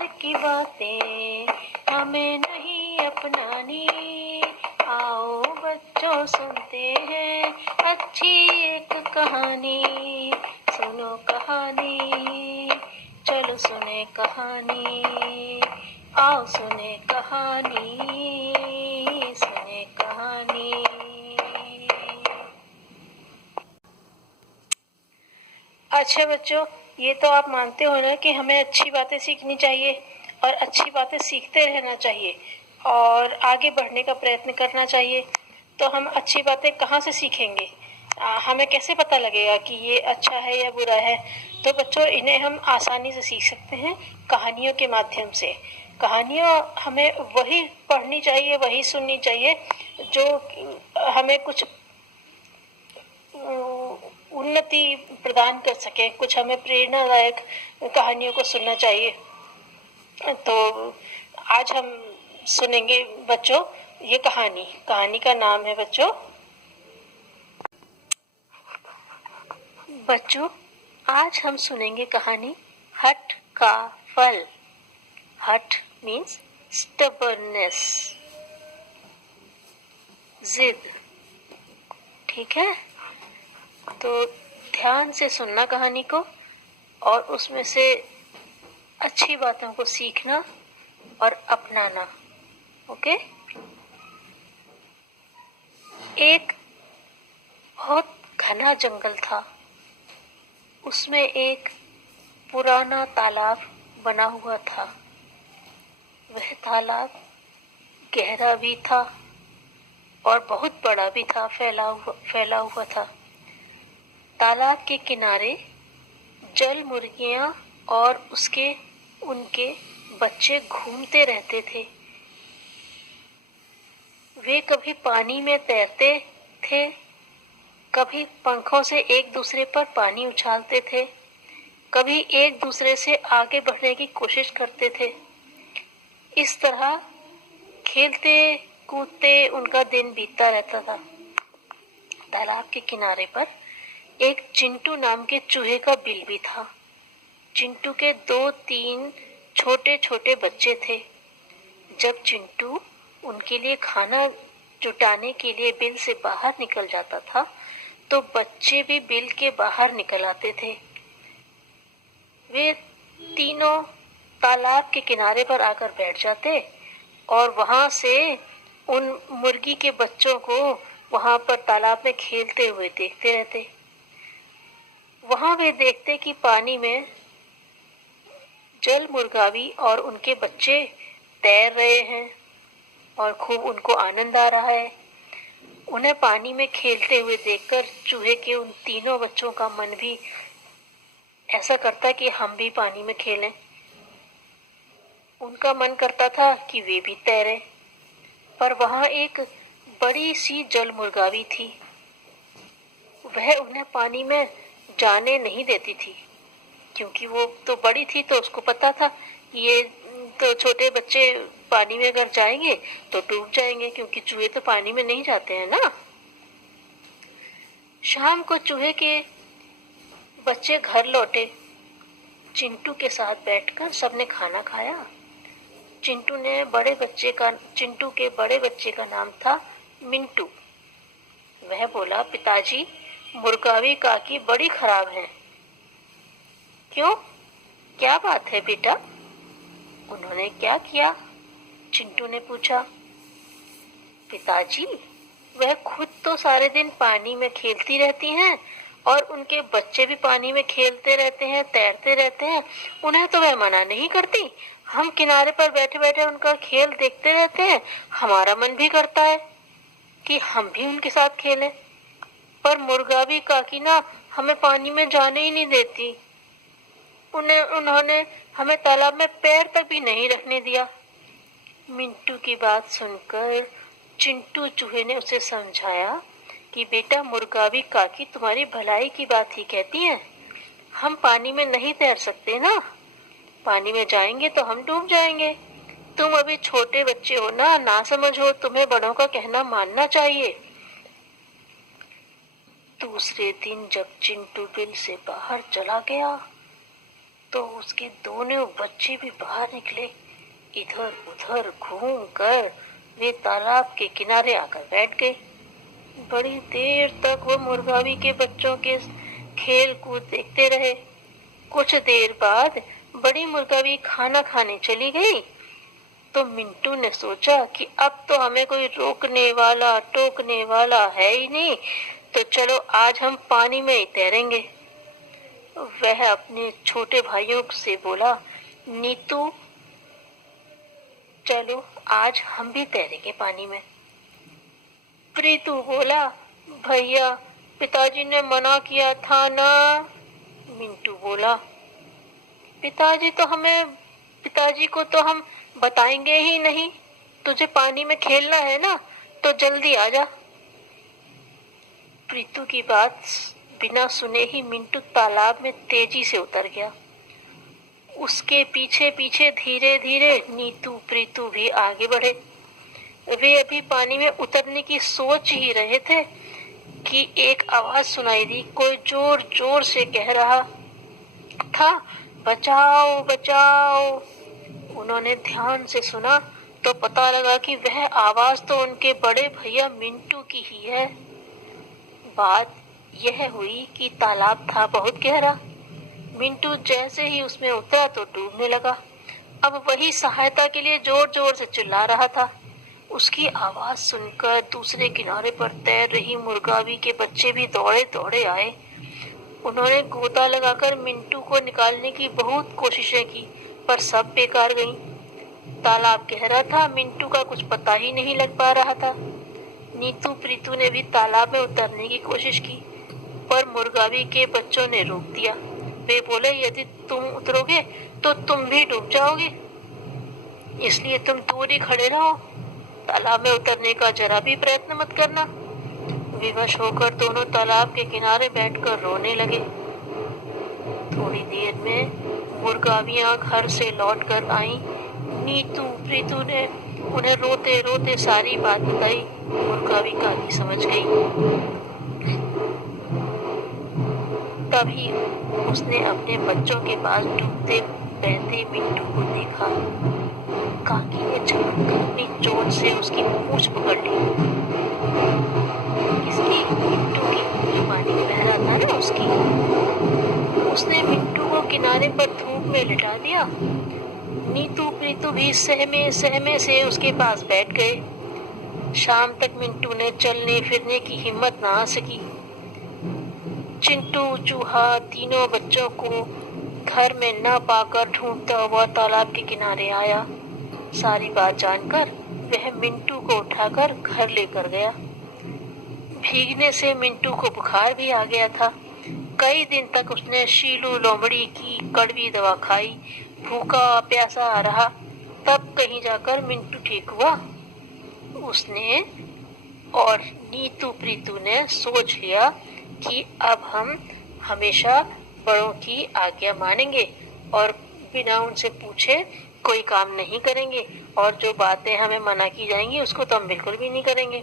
प्यार की बातें हमें नहीं अपनानी। आओ बच्चों सुनते हैं अच्छी एक कहानी। सुनो कहानी, चलो सुने कहानी। आओ सुने कहानी, सुने कहानी। अच्छा बच्चों, ये तो आप मानते हो ना कि हमें अच्छी बातें सीखनी चाहिए और अच्छी बातें सीखते रहना चाहिए और आगे बढ़ने का प्रयत्न करना चाहिए। तो हम अच्छी बातें कहाँ से सीखेंगे? हमें कैसे पता लगेगा कि ये अच्छा है या बुरा है? तो बच्चों, इन्हें हम आसानी से सीख सकते हैं कहानियों के माध्यम से। कहानियाँ हमें वही पढ़नी चाहिए, वही सुननी चाहिए जो हमें कुछ उन्नति प्रदान कर सके, कुछ हमें प्रेरणादायक कहानियों को सुनना चाहिए। तो आज हम सुनेंगे बच्चों ये कहानी का नाम है बच्चों आज हम सुनेंगे कहानी हठ का फल। हठ मीन्स स्टबर्ननेस, जिद। ठीक है, तो ध्यान से सुनना कहानी को और उसमें से अच्छी बातों को सीखना और अपनाना। ओके? एक बहुत घना जंगल था। उसमें एक पुराना तालाब बना हुआ था। वह तालाब गहरा भी था और बहुत बड़ा भी था, फैला हुआ था। तालाब के किनारे जल मुर्गियां और उनके बच्चे घूमते रहते थे। वे कभी पानी में तैरते थे, कभी पंखों से एक दूसरे पर पानी उछालते थे, कभी एक दूसरे से आगे बढ़ने की कोशिश करते थे। इस तरह खेलते कूदते उनका दिन बीतता रहता था। तालाब के किनारे पर एक चिंटू नाम के चूहे का बिल भी था। चिंटू के 2-3 छोटे छोटे बच्चे थे। जब चिंटू उनके लिए खाना जुटाने के लिए बिल से बाहर निकल जाता था तो बच्चे भी बिल के बाहर निकल आते थे। वे तीनों तालाब के किनारे पर आकर बैठ जाते और वहां से उन मुर्गी के बच्चों को वहां पर तालाब में खेलते हुए देखते रहते। वहां वे देखते कि पानी में जल मुर्गावी और उनके बच्चे तैर रहे हैं और खूब उनको आनंद आ रहा है। उन्हें पानी में खेलते हुए देखकर चूहे के उन तीनों बच्चों का मन भी ऐसा करता कि हम भी पानी में खेलें। उनका मन करता था कि वे भी तैरें, पर वहां एक बड़ी सी जल मुर्गावी थी। वह उन्हें पानी में जाने नहीं देती थी, क्योंकि वो तो बड़ी थी तो उसको पता था कि ये तो छोटे बच्चे पानी में अगर जाएंगे तो डूब जाएंगे, क्योंकि चूहे तो पानी में नहीं जाते हैं ना। शाम को चूहे के बच्चे घर लौटे। चिंटू के साथ बैठकर सबने खाना खाया। चिंटू के बड़े बच्चे का नाम था मिंटू। वह बोला, पिताजी, मुर्गावी काकी बड़ी खराब है। क्यों? क्या बात है बेटा? उन्होंने क्या किया? चिंटू ने पूछा। पिताजी, वह खुद तो सारे दिन पानी में खेलती रहती हैं और उनके बच्चे भी पानी में खेलते रहते हैं, तैरते रहते हैं। उन्हें तो वह मना नहीं करती। हम किनारे पर बैठे बैठे उनका खेल देखते रहते हैं। हमारा मन भी करता है कि हम भी उनके साथ खेलें, पर मुर्गावी काकी ना हमें पानी में जाने ही नहीं देती। उन्होंने हमें तालाब में पैर तक भी नहीं रखने दिया। मिंटू की बात सुनकर चिंटू चूहे ने उसे समझाया कि बेटा, मुर्गावी काकी तुम्हारी भलाई की बात ही कहती हैं। हम पानी में नहीं तैर सकते ना, पानी में जाएंगे तो हम डूब जाएंगे। तुम अभी छोटे बच्चे हो ना समझ हो, तुम्हें बड़ों का कहना मानना चाहिए। दूसरे दिन जब चिंटू बिल से बाहर चला गया तो उसके दोनों बच्चे भी बाहर निकले। इधर उधर घूम कर वे तालाब के किनारे आकर बैठ गए। बड़ी देर तक वो मुर्गावी के बच्चों के खेल कूद देखते रहे। कुछ देर बाद बड़ी मुर्गावी खाना खाने चली गई तो मिंटू ने सोचा कि अब तो हमें कोई रोकने वाला टोकने वाला है ही नहीं, तो चलो आज हम पानी में ही तैरेंगे। वह अपने छोटे भाइयों से बोला, नीतू चलो आज हम भी तैरेंगे पानी में। प्रीतु बोला, भैया पिताजी ने मना किया था ना। मिंटू बोला, पिताजी को तो हम बताएंगे ही नहीं। तुझे पानी में खेलना है ना, तो जल्दी आजा। प्रीतु की बात बिना सुने ही मिंटू तालाब में तेजी से उतर गया। उसके पीछे पीछे धीरे धीरे नीतू प्रीतु भी आगे बढ़े। वे अभी पानी में उतरने की सोच ही रहे थे कि एक आवाज सुनाई दी। कोई जोर जोर से कह रहा था, बचाओ बचाओ। उन्होंने ध्यान से सुना तो पता लगा कि वह आवाज तो उनके बड़े भैया मिंटू की ही है। बात यह हुई कि तालाब था बहुत गहरा। मिंटू जैसे ही उसमें उतरा तो डूबने लगा। अब वही सहायता के लिए जोर जोर से चिल्ला रहा था। उसकी आवाज सुनकर दूसरे किनारे पर तैर रही मुर्गावी के बच्चे भी दौड़े दौड़े आए। उन्होंने गोता लगाकर मिंटू को निकालने की बहुत कोशिशें की, पर सब बेकार गईं। तालाब गहरा था, मिंटू का कुछ पता ही नहीं लग पा रहा था। नीतू प्रीतु ने भी तालाब में उतरने की कोशिश की, पर मुर्गावी के बच्चों ने रोक दिया। वे बोले, यदि तुम उतरोगे तो तुम भी डूब जाओगे, इसलिए तुम दूर ही खड़े रहो, तालाब में उतरने का जरा भी प्रयत्न मत करना। विवश होकर दोनों तालाब के किनारे बैठकर रोने लगे। थोड़ी देर में मुर्गावियां घर से लौटकर आईं। नीतू प्रीतु ने उन्हें रोते रोते सारी बात बताई। मुर्गावी काली समझ गई। तभी उसने अपने बच्चों के पास डूबते बहते मिंटू को देखा। काकी ने झपट कर अपनी चोट से उसकी पूंछ पकड़ ली। किसकी? मिंटू की, जो पानी में बह रहा था ना, उसकी। उसने मिंटू को किनारे पर धूप में लिटा दिया। नीतू प्रीतु भी सहमे सहमे से उसके पास बैठ गए। शाम तक मिंटू ने चलने फिरने की हिम्मत ना सकी। चिंटू चूहा तीनों बच्चों को घर में न पाकर ढूंढता हुआ तालाब के किनारे आया। सारी बात जानकर वह मिंटू को उठाकर घर लेकर गया। भीगने से मिंटू को बुखार भी आ गया था। कई दिन तक उसने शीलू लोमड़ी की कड़वी दवा खाई, भूखा प्यासा रहा, तब कहीं जाकर मिंटू ठीक हुआ। उसने और नीतू प्रीतु ने सोच लिया कि अब हम हमेशा बड़ों की आज्ञा मानेंगे और बिना उनसे पूछे कोई काम नहीं करेंगे, और जो बातें हमें मना की जाएंगी उसको तो हम बिल्कुल भी नहीं करेंगे।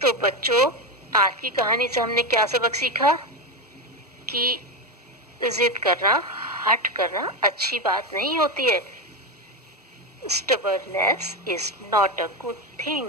तो बच्चों, आज की कहानी से हमने क्या सबक सीखा? कि जिद करना, हठ करना अच्छी बात नहीं होती है। Stubbornness is not a good thing.